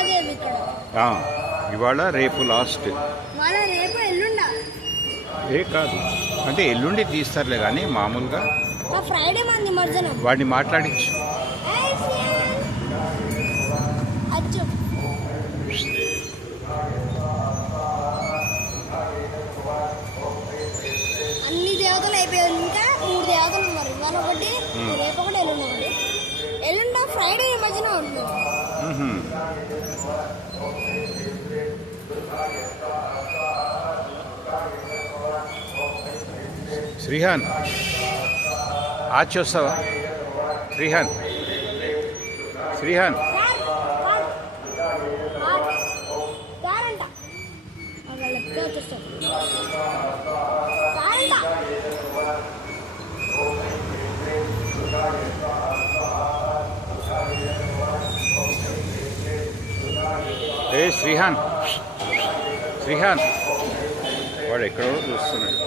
దుర్గాదేవి ఇక్కడ. ఇవాళ రేపు లాస్ట్. రేపు ఎల్లుండా కాదు అంటే ఎల్లుండి తీస్తారులే కానీ మామూలుగా ఫ్రైడే మన నిమజ్జనం. వాడిని మాట్లాడించు. అన్ని దేవతలు అయిపోయాయి. ఇంకా 3 దేవతలు ఉన్నారు. ఇవాళ ఒకటి, రేపు ఒకటి, ఎల్లుండి ఒకటి. ఎల్లుండి ఫ్రైడే నిమజ్జనం ఉంటుంది. శ్రీహాన్ ఆచి వస్తావా? శ్రీహాన్ శ్రీహాన్ వాడు ఎక్కడో చూస్తున్నాడు.